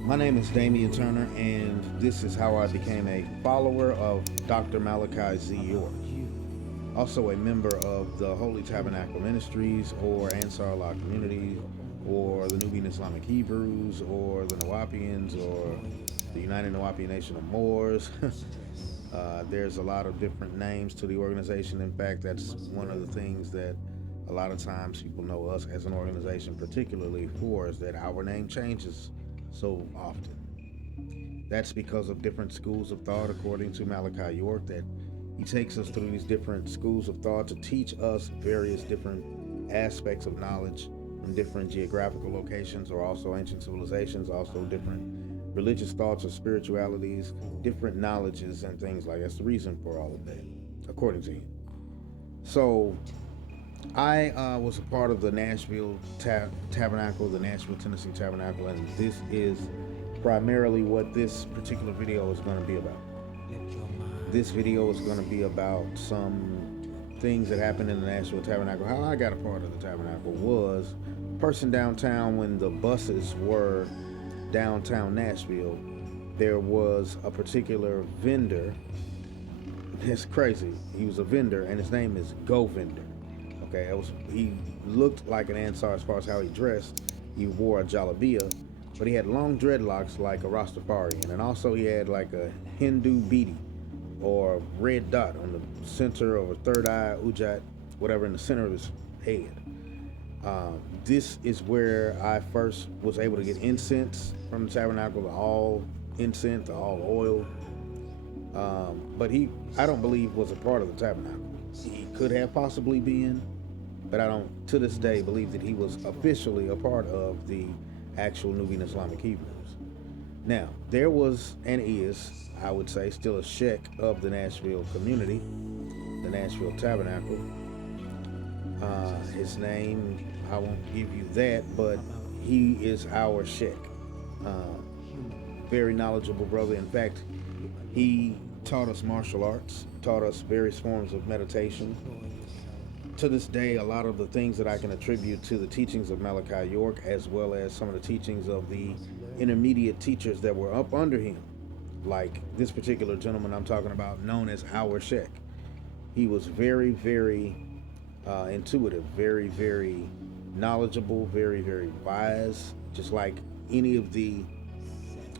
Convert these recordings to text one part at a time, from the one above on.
My name is Damian Turner, and this is how I became a follower of Dr. Malachi Z York, also a member of the Holy Tabernacle Ministries or Ansar Allah Community or the Nubian Islamic Hebrews or the Nawapians or the United Nawapi Nation of Moors. There's a lot of different names to the organization. In fact, that's one of the things that a lot of times people know us as an organization particularly for, is that our name changes so often. That's because of different schools of thought, according to Malachi York, that he takes us through these different schools of thought to teach us various different aspects of knowledge from different geographical locations or also ancient civilizations, also different religious thoughts or spiritualities, different knowledges and things like that. That's the reason for all of that, according to him. So I was a part of the Nashville Tabernacle, the Nashville, Tennessee Tabernacle, and this is primarily what this particular video is going to be about. This video is going to be about some things that happened in the Nashville Tabernacle. How I got a part of the Tabernacle was a person downtown when the buses were downtown Nashville. There was a particular vendor. It's crazy. He was a vendor, and his name is Go Vendor. Okay, he looked like an Ansar as far as how he dressed. He wore a jalabia, but he had long dreadlocks like a Rastafarian, and also he had like a Hindu beanie or red dot on the center of a third eye, ujat, whatever, in the center of his head. This is where I first was able to get incense from the tabernacle, the all incense, the all oil. But I don't believe, was a part of the tabernacle. He could have possibly been, but I don't, to this day, believe that he was officially a part of the actual Nubian Islamic Hebrews. Now, there was and is, I would say, still a sheikh of the Nashville community, the Nashville Tabernacle. His name, I won't give you that, but he is our sheikh. Very knowledgeable brother. In fact, he taught us martial arts, taught us various forms of meditation. To this day, a lot of the things that I can attribute to the teachings of Malachi York, as well as some of the teachings of the intermediate teachers that were up under him, like this particular gentleman I'm talking about, known as our sheikh. He was very, very intuitive, very, very knowledgeable, very, very wise, just like any of the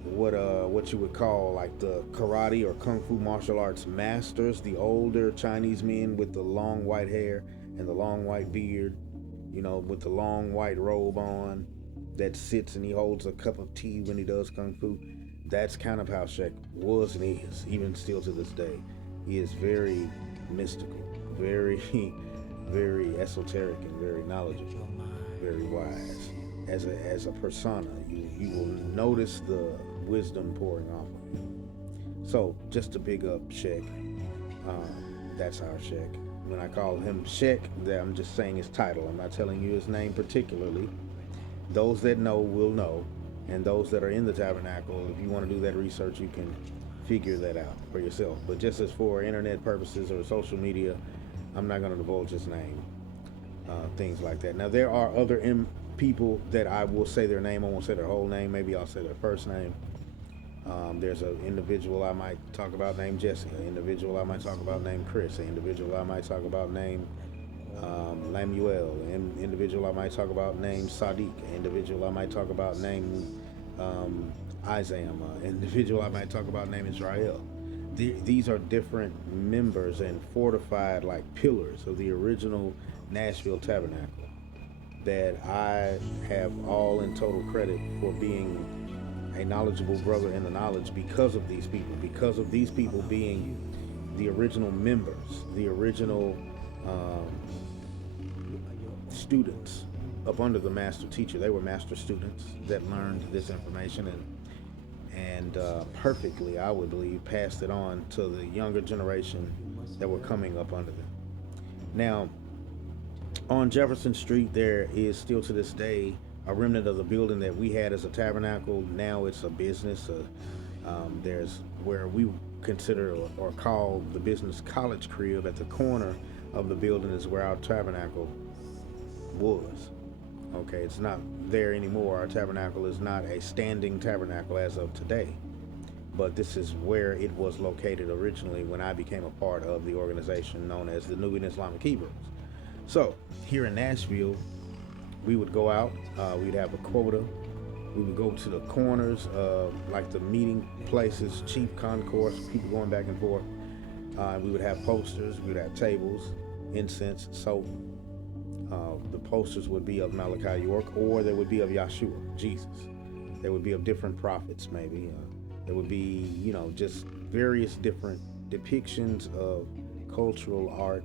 what you would call like the karate or kung fu martial arts masters, the older Chinese men with the long white hair and the long white beard, with the long white robe on, that sits and he holds a cup of tea when he does kung fu. That's kind of how Sheikh was and is, even still to this day. He is very mystical, very, very esoteric, and very knowledgeable, very wise. As a persona, you will notice the wisdom pouring off of him. So, just to big up Sheikh, that's our Sheikh. When I call him Sheikh, I'm just saying his title. I'm not telling you his name particularly. Those that know will know, and those that are in the tabernacle, if you want to do that research, you can figure that out for yourself. But just as for internet purposes or social media, I'm not going to divulge his name, things like that. Now, there are other people that I will say their name. I won't say their whole name. Maybe I'll say their first name. There's an individual I might talk about named Jesse, an individual I might talk about named Chris, an individual I might talk about named Lamuel, an individual I might talk about named Sadiq, an individual I might talk about named Isam, an individual I might talk about named Israel. These are different members and fortified like pillars of the original Nashville Tabernacle that I have all in total credit for being a knowledgeable brother in the knowledge because of these people being the original members, the original students up under the master teacher. They were master students that learned this information and perfectly, I would believe, passed it on to the younger generation that were coming up under them. Now, on Jefferson Street, there is still to this day a remnant of the building that we had as a tabernacle. Now it's a business. There's where we consider or call the business college crib. At the corner of the building is where our tabernacle was. Okay, it's not there anymore. Our tabernacle is not a standing tabernacle as of today, but this is where it was located originally when I became a part of the organization known as the Nubian Islamic Hebrews. So here in Nashville, we would go out, we'd have a quota, we would go to the corners of like the meeting places, chief concourse, people going back and forth. We would have posters, we would have tables, incense, soap. The posters would be of Malachi York, or they would be of Yahshua, Jesus. They would be of different prophets, maybe. There would be, just various different depictions of cultural art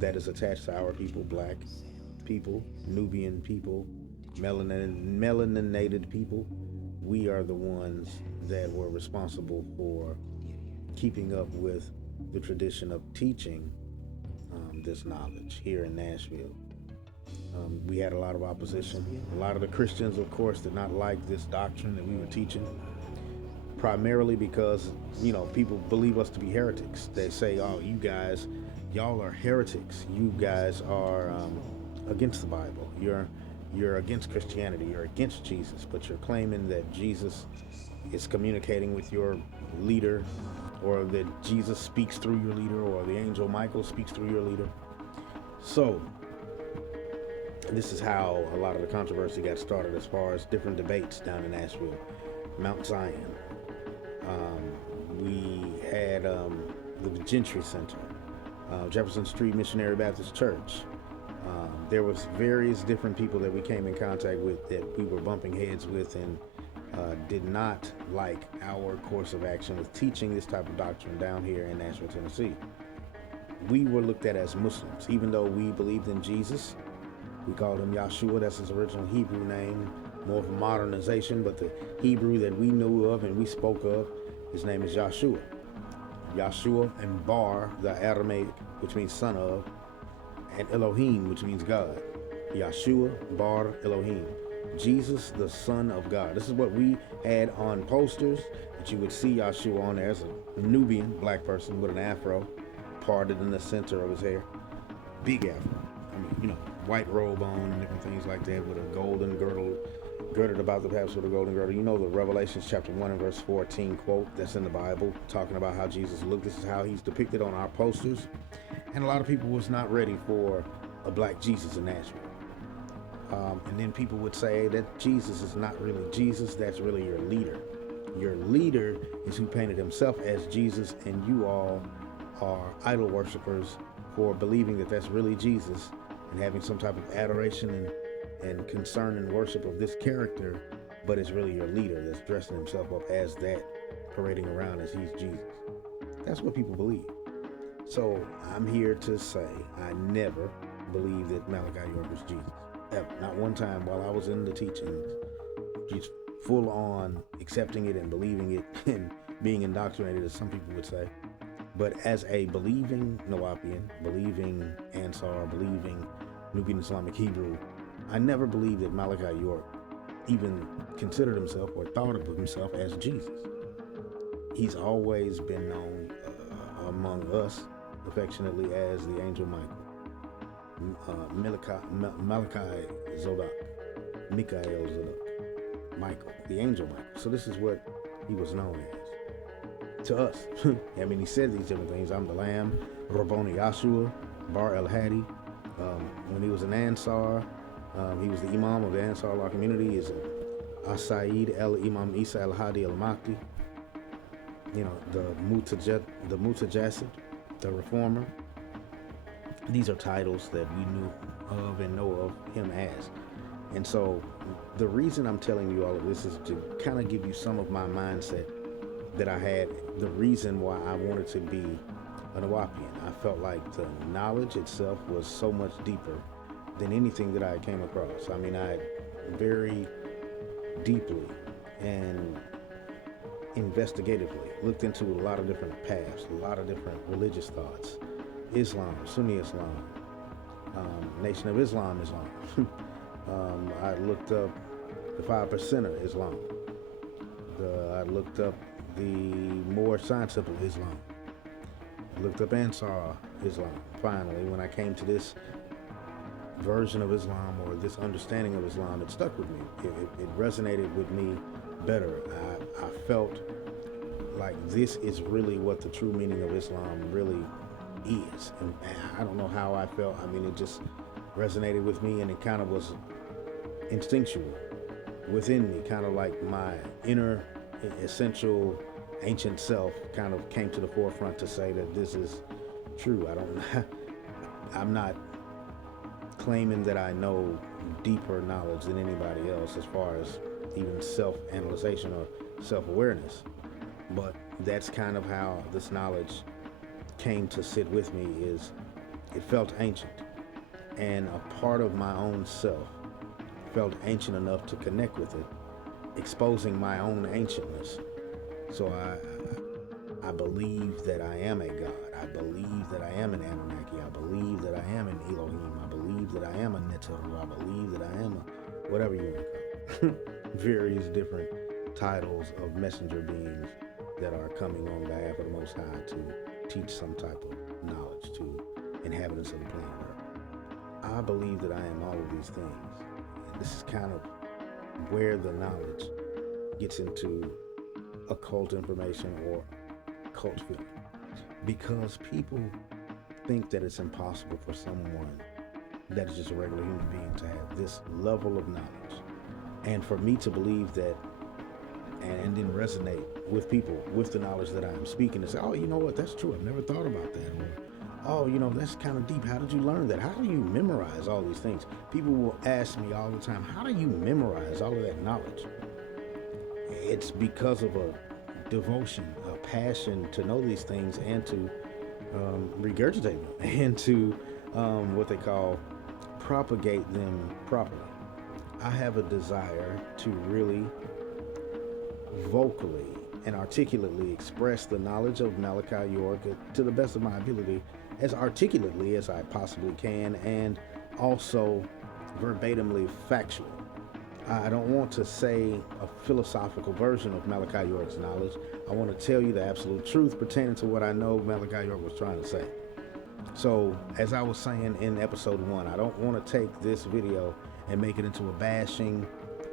that is attached to our people, black people, Nubian people, melaninated people. We are the ones that were responsible for keeping up with the tradition of teaching this knowledge here in Nashville. We had a lot of opposition. A lot of the Christians, of course, did not like this doctrine that we were teaching, primarily because, people believe us to be heretics. They say, oh, y'all are heretics. You guys are against the Bible. You're against Christianity. You're against Jesus, but you're claiming that Jesus is communicating with your leader, or that Jesus speaks through your leader, or the angel Michael speaks through your leader. So this is how a lot of the controversy got started as far as different debates down in Nashville. Mount Zion. We had the Gentry Center, Jefferson Street Missionary Baptist Church. There was various different people that we came in contact with that we were bumping heads with and did not like our course of action with teaching this type of doctrine down here in Nashville, Tennessee. We were looked at as Muslims, even though we believed in Jesus. We called him Yahshua. That's his original Hebrew name, more of a modernization, but the Hebrew that we knew of and we spoke of, his name is Yahshua. Yahshua and Bar, the Aramaic, which means son of, and Elohim, which means God. Yahshua, Bar, Elohim. Jesus, the Son of God. This is what we had on posters that you would see Yahshua on there as a Nubian black person with an afro, parted in the center of his hair. Big afro. White robe on and different things like that with a golden girdle, girded about the paps with a golden girdle. You know the Revelations chapter 1 and verse 14 quote that's in the Bible talking about how Jesus looked. This is how he's depicted on our posters. And a lot of people was not ready for a black Jesus in Nashville. And then people would say that Jesus is not really Jesus, that's really your leader. Your leader is who painted himself as Jesus, and you all are idol worshipers for believing that that's really Jesus and having some type of adoration and concern and worship of this character, but it's really your leader that's dressing himself up as that, parading around as he's Jesus. That's what people believe. So I'm here to say I never believed that Malachi York was Jesus. Ever. Not one time while I was in the teachings, just full on accepting it and believing it and being indoctrinated, as some people would say. But as a believing Nawapian, believing Ansar, believing Nubian Islamic Hebrew, I never believed that Malachi York even considered himself or thought of himself as Jesus. He's always been known among us affectionately as the angel Michael. Malachi Zodak, Mikael Zodak, Michael, the angel Michael. So this is what he was known as to us. He said these different things. I'm the Lamb, Rabboni Yahshua, Bar El Hadi. When he was an Ansar, he was the Imam of the Ansar Law community. Is Asaid El Imam Isa El Hadi El Mahdi. The Mutajasid, the Reformer. These are titles that we knew of and know of him as. And so the reason I'm telling you all of this is to kind of give you some of my mindset that I had, the reason why I wanted to be a Nawapian. I felt like the knowledge itself was so much deeper than anything that I came across. I very deeply and investigatively looked into a lot of different paths, a lot of different religious thoughts. Islam, Sunni Islam, Nation of Islam. I looked up the 5%er Islam. I looked up the more scientific Islam. I looked up Ansar Islam. Finally, when I came to this version of Islam or this understanding of Islam, it stuck with me. It resonated with me better. I felt like this is really what the true meaning of Islam really is. And I don't know how I felt. I mean, it just resonated with me, and it kind of was instinctual within me, kind of like my inner essential ancient self kind of came to the forefront to say that this is true. I'm not claiming that I know deeper knowledge than anybody else as far as even self-analyzation or self-awareness, but that's kind of how this knowledge came to sit with me. Is it felt ancient, and a part of my own self felt ancient enough to connect with it, exposing my own ancientness. So I believe that I am a God. I believe that I am an Anunnaki. I believe that I am an Elohim. I believe that I am a Neteru. I believe that I am a whatever you want to call it. Various different titles of messenger beings that are coming on behalf of the Most High to teach some type of knowledge to inhabitants of the planet Earth. I believe that I am all of these things. And this is kind of where the knowledge gets into occult information or cult feeling, because people think that it's impossible for someone that is just a regular human being to have this level of knowledge, and for me to believe that and then resonate with people with the knowledge that I am speaking and say, oh, you know what, that's true, I've never thought about that, or oh, you know, that's kind of deep, how did you learn that, how do you memorize all these things? People will ask me all the time, how do you memorize all of that knowledge? It's because of a devotion, a passion to know these things and to regurgitate them and to what they call propagate them properly. I have a desire to really vocally and articulately express the knowledge of Malachi York to the best of my ability, as articulately as I possibly can, and also verbatimly factual. I don't want to say a philosophical version of Malachi York's knowledge. I want to tell you the absolute truth pertaining to what I know Malachi York was trying to say. So, as I was saying in episode 1, I don't want to take this video and make it into a bashing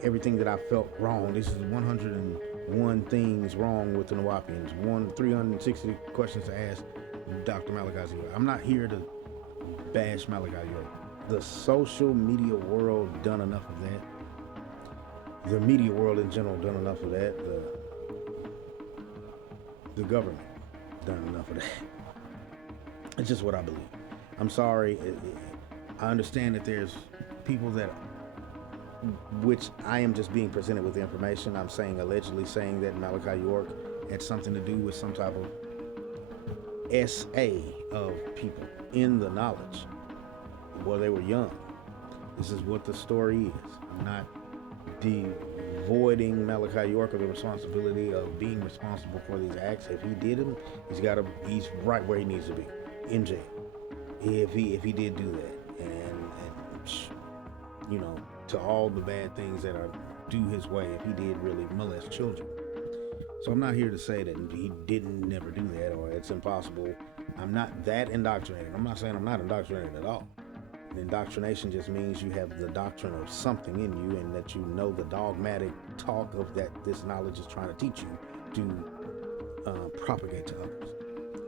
everything that I felt wrong. This is 101 things wrong with the Nawapians, 360 questions to ask Dr. Malachi Z York. I'm not here to bash Malachi York. The social media world done enough of that. The media world in general done enough of that. The government done enough of that. It's just what I believe. I'm sorry. I understand that there's people that, which I am just being presented with the information. I'm saying, allegedly saying that Malachi York had something to do with some type of SA of people in the knowledge while they were young. This is what the story is. I'm not devoiding Malachi York of the responsibility of being responsible for these acts. If he did them, he's right where he needs to be, in jail. If he did do that, and you know, to all the bad things that are due his way, if he did really molest children. So I'm not here to say that he didn't never do that, or it's impossible. I'm not that indoctrinated. I'm not saying I'm not indoctrinated at all. Indoctrination just means you have the doctrine of something in you, and that you know the dogmatic talk of that this knowledge is trying to teach you to propagate to others.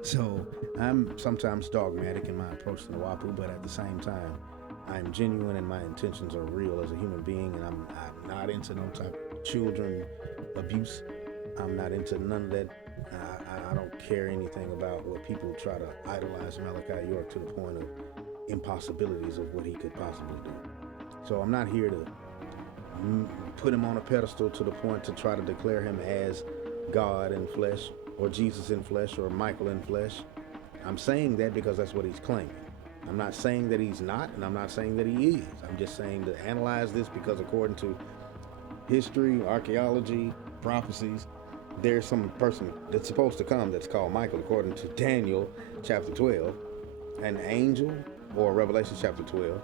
So I'm sometimes dogmatic in my approach to the Wapu, but at the same time, I'm genuine and my intentions are real as a human being, and I'm not into no type of children abuse. I'm not into none of that. I don't care anything about what people try to idolize Malachi York to the point of impossibilities of what he could possibly do. So I'm not here to put him on a pedestal to the point to try to declare him as God in flesh, or Jesus in flesh, or Michael in flesh. I'm saying that because that's what he's claiming. I'm not saying that he's not, and I'm not saying that he is. I'm just saying to analyze this because according to history, archaeology, prophecies, there's some person that's supposed to come that's called Michael, according to Daniel chapter 12, an angel, or Revelation chapter 12,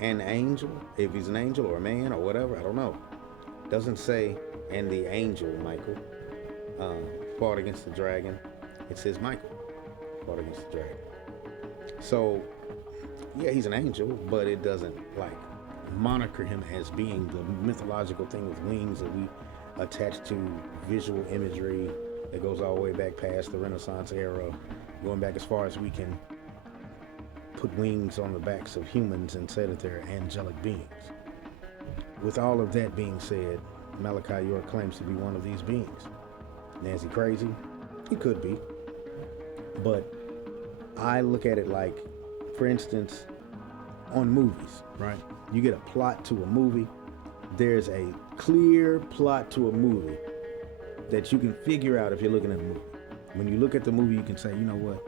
an angel, if he's an angel or a man or whatever, I don't know. Doesn't say, and the angel Michael fought against the dragon. It says Michael fought against the dragon. So Yeah, he's an angel, but it doesn't like moniker him as being the mythological thing with wings that we attach to visual imagery that goes all the way back past the Renaissance era, going back as far as we can put wings on the backs of humans and say that they're angelic beings. With all of that being said, Malachi York claims to be one of these beings. Now, is he crazy? He could be. But I look at it like, for instance, on movies, right? You get a plot to a movie. There's a clear plot to a movie that you can figure out if you're looking at a movie. When you look at the movie, you can say, you know what?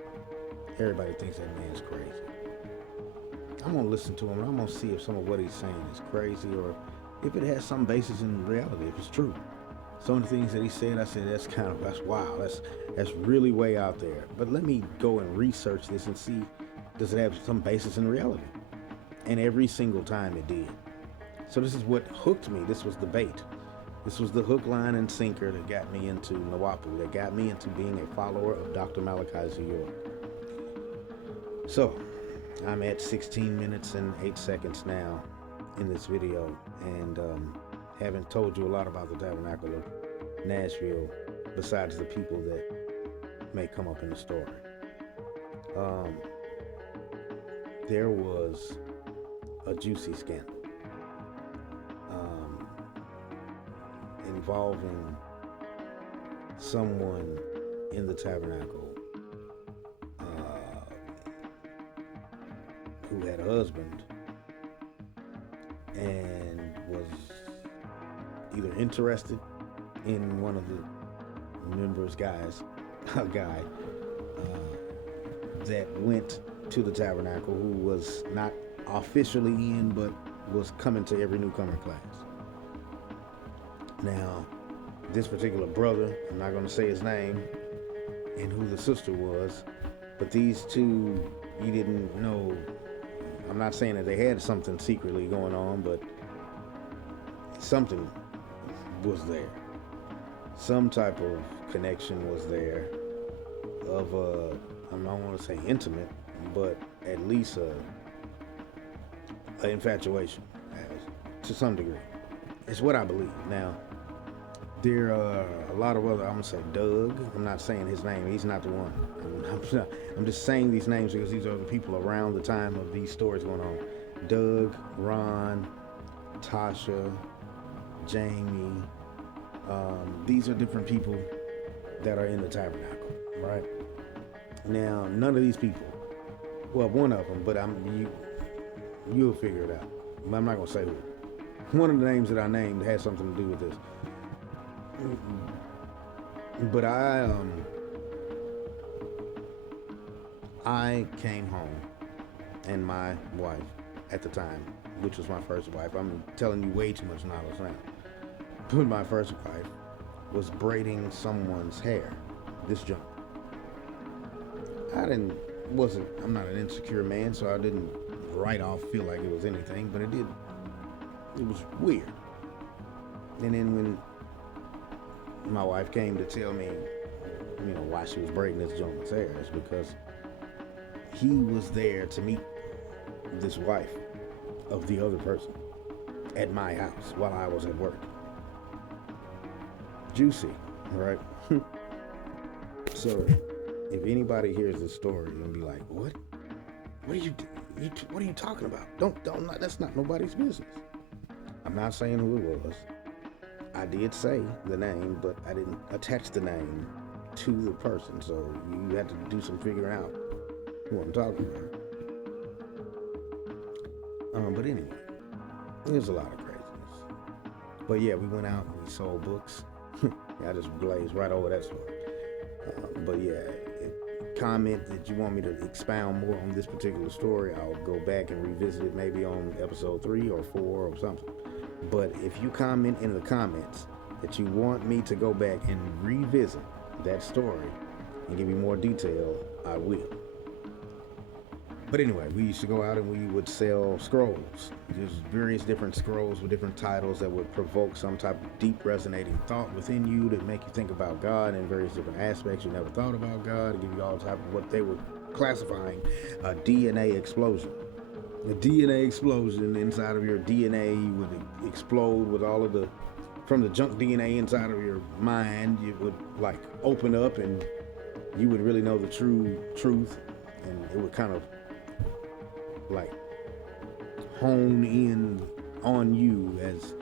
Everybody thinks that man's crazy. I'm going to listen to him and I'm going to see if some of what he's saying is crazy or if it has some basis in reality, if it's true. Some of the things that he said, I said, that's wow. That's really way out there. But let me go and research this and see, does it have some basis in reality? And every single time it did. So this is what hooked me. This was the bait. This was the hook, line, and sinker that got me into Nawapu, that got me into being a follower of Dr. Malachi Z York. So, I'm at 16 minutes and 8 seconds now in this video, and haven't told you a lot about the Tabernacle of Nashville besides the people that may come up in the story. There was a juicy scandal involving someone in the Tabernacle who had a husband and was either interested in one of the members' guys, a guy that went to the Tabernacle who was not officially in, but was coming to every newcomer class. Now, this particular brother, I'm not going to say his name and who the sister was, but these two, you didn't know. I'm not saying that they had something secretly going on, but something was there. Some type of connection was there of I don't want to say intimate, but at least an infatuation to some degree. It's what I believe. Now, there are a lot of other, I'm going to say Doug. I'm not saying his name. He's not the one. I'm just saying these names because these are the people around the time of these stories going on. Doug, Ron, Tasha, Jamie. These are different people that are in the Tabernacle, right? Now, none of these people, well, one of them, but you'll figure it out. I'm not going to say who. One of the names that I named had something to do with this. But I came home, and my wife at the time, which was my first wife, I'm telling you way too much knowledge now, but my first wife was braiding someone's hair, this junk. I'm not an insecure man, so I didn't right off feel like it was anything, but it was weird. And then when my wife came to tell me, why she was braiding this gentleman's hair, is because he was there to meet this wife of the other person at my house while I was at work. Juicy, right? So if anybody hears this story and be like, what are you talking about? Don't, that's not nobody's business. I'm not saying who it was. I did say the name, but I didn't attach the name to the person, so you had to do some figuring out who I'm talking about. But anyway, there's a lot of craziness. But yeah, we went out and we sold books. I just glazed right over that story. But yeah, comment that you want me to expound more on this particular story, I'll go back and revisit it maybe on episode 3 or 4 or something. But if you comment in the comments that you want me to go back and revisit that story and give you more detail, I will. But anyway, we used to go out and we would sell scrolls. There's various different scrolls with different titles that would provoke some type of deep resonating thought within you to make you think about God in various different aspects you never thought about God, to give you all type of what they were classifying a DNA explosion. a DNA explosion inside of your DNA. You would explode with all of the, from the junk DNA inside of your mind. You would like open up and you would really know the true truth, and it would kind of like hone in on you as,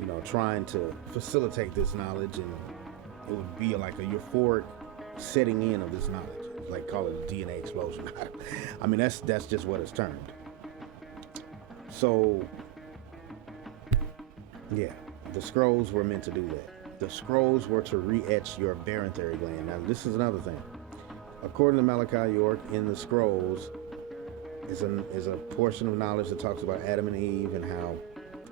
you know, trying to facilitate this knowledge, and it would be like a euphoric setting in of this knowledge. Like, call it a DNA explosion. I mean, that's just what it's termed. So, yeah, the scrolls were meant to do that. The scrolls were to re-etch your barytheric gland. Now, this is another thing. According to Malachi York, in the scrolls is a portion of knowledge that talks about Adam and Eve and how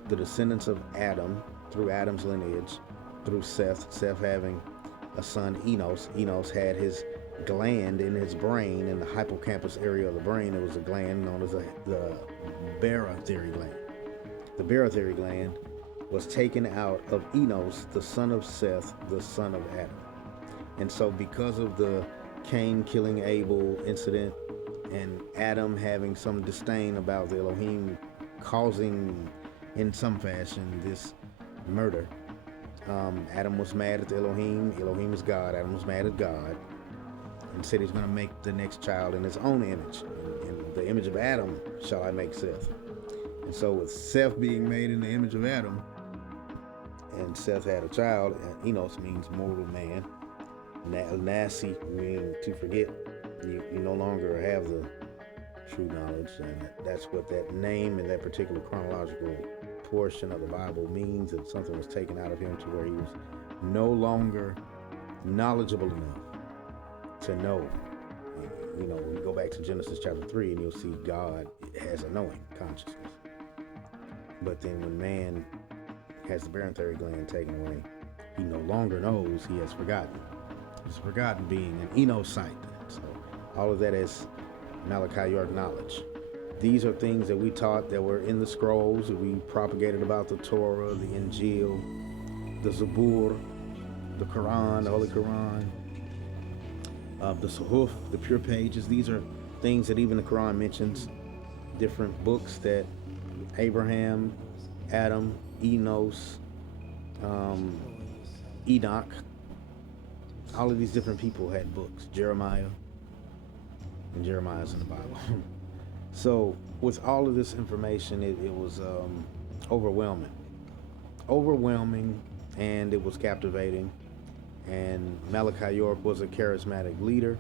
the descendants of Adam, through Adam's lineage, through Seth having a son, Enos. Enos had his gland in his brain, in the hippocampus area of the brain. It was a gland known as the barytheric gland. The barytheric gland was taken out of Enos, the son of Seth, the son of Adam. And so because of the Cain killing Abel incident and Adam having some disdain about the Elohim causing in some fashion this murder, Adam was mad at the Elohim. Elohim is God. Adam was mad at God and said he's going to make the next child in his own image. In the image of Adam shall I make Seth. And so with Seth being made in the image of Adam, and Seth had a child, and Enos means mortal man. Nasi meaning to forget. You no longer have the true knowledge, and that's what that name in that particular chronological portion of the Bible means, that something was taken out of him to where he was no longer knowledgeable enough to know. You know, we go back to Genesis chapter 3 and you'll see God has a knowing consciousness. But then when man has the barytheric gland taken away, he no longer knows, he has forgotten. He's forgotten being an Enosite. So all of that is Malachi York knowledge. These are things that we taught that were in the scrolls, that we propagated about the Torah, the Injil, the Zabur, the Quran, the Holy Quran, the Suhuf, the pure pages. These are things that even the Quran mentions, different books that Abraham, Adam, Enos, Enoch, all of these different people had books. Jeremiah, and Jeremiah's in the Bible. So with all of this information, it was overwhelming, and it was captivating. And Malachi York was a charismatic leader.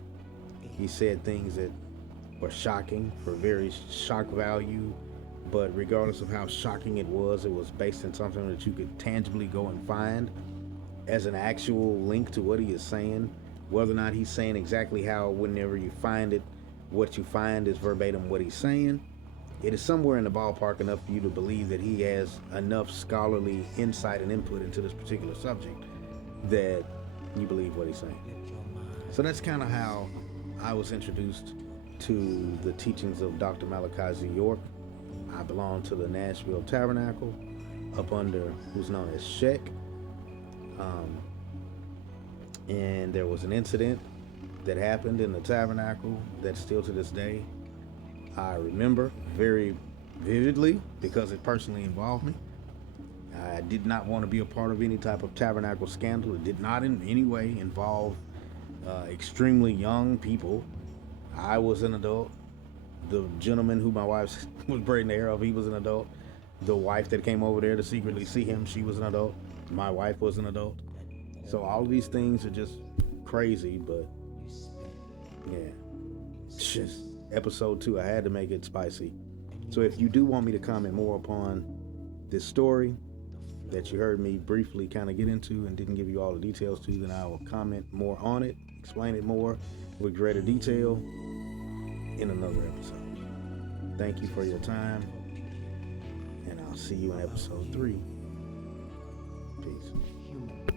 He said things that were shocking, for very shock value, but regardless of how shocking it was based in something that you could tangibly go and find as an actual link to what he is saying. Whether or not he's saying exactly how, whenever you find it, what you find is verbatim what he's saying, it is somewhere in the ballpark enough for you to believe that he has enough scholarly insight and input into this particular subject that you believe what he's saying. So that's kind of how I was introduced to the teachings of Dr. Malachi Z York. I belong to the Nashville Tabernacle, up under who's known as Shek. And there was an incident that happened in the tabernacle that still to this day I remember very vividly because it personally involved me. I did not want to be a part of any type of tabernacle scandal. It did not in any way involve extremely young people. I was an adult. The gentleman who my wife was braiding the hair of, he was an adult. The wife that came over there to secretly see him, she was an adult. My wife was an adult. So all of these things are just crazy, but yeah, just episode 2, I had to make it spicy. So if you do want me to comment more upon this story that you heard me briefly kind of get into and didn't give you all the details to, then I will comment more on it, explain it more with greater detail in another episode. Thank you for your time, and I'll see you in episode 3. Peace.